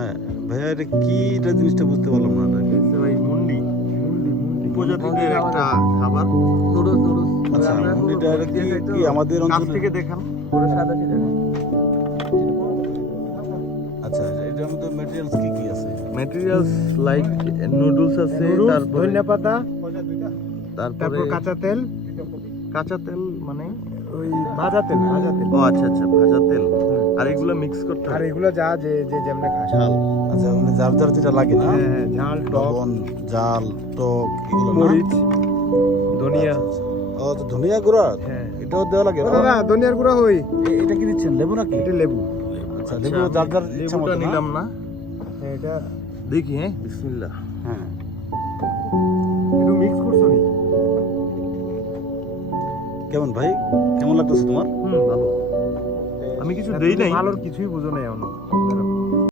হ্যাঁ ভাইয়া, এটা কি এটা জিনিসটা বুঝতে পারলাম না। এটা ভাই মুন্ডি উপজাতিদের একটা খাবার। আচ্ছা, মুন্ডিটা এটা কি আমাদের কাছ অঞ্চলে? থেকে দেখান। আচ্ছা, এটার মধ্যে ম্যাটেরিয়ালস কি কি আছে? ম্যাটেরিয়ালস লাইক নুডলস আছে, তারপরে ধনিয়া পাতা, তারপরে তারপর কাঁচা তেল মানে ওই ভাজা তেল ও আচ্ছা আচ্ছা ভাজা তেল, আর এগুলো মিক্স করতে আর হয়। এগুলো যা যে যে যেমনে খায়। ঝাল আচ্ছা, মানে যার যার যেটা লাগে না, হ্যাঁ হ্যাঁ, ঝাল টক লবণ, জাল, টক এগুলো না? মরিচ ধনিয়া। আচ্ছা, আচ্ছা। ও তো ধনিয়া গুঁড়া, হ্যাঁ। এটাও দেওয়া লাগে ও না? দাদা ধনিয়ার গুঁড়া হই, এটা কি দিচ্ছেন, লেবু নাকি? এটা লেবু। আচ্ছা, আচ্ছা, লেবু আমি যার যার ইচ্ছা লেবুটা মতো না? নিলাম না, হ্যাঁ, এটা দেখি। হ্যাঁ বিসমিল্লাহ। হ্যাঁ। একটু মিক্স করছো নি? কেমন ভাই, কেমন লাগতেছে তোমার? ভালো। আমি কিছু না, দেই তুমি নাই। ভালোর কিছুই বুঝো না এখনো।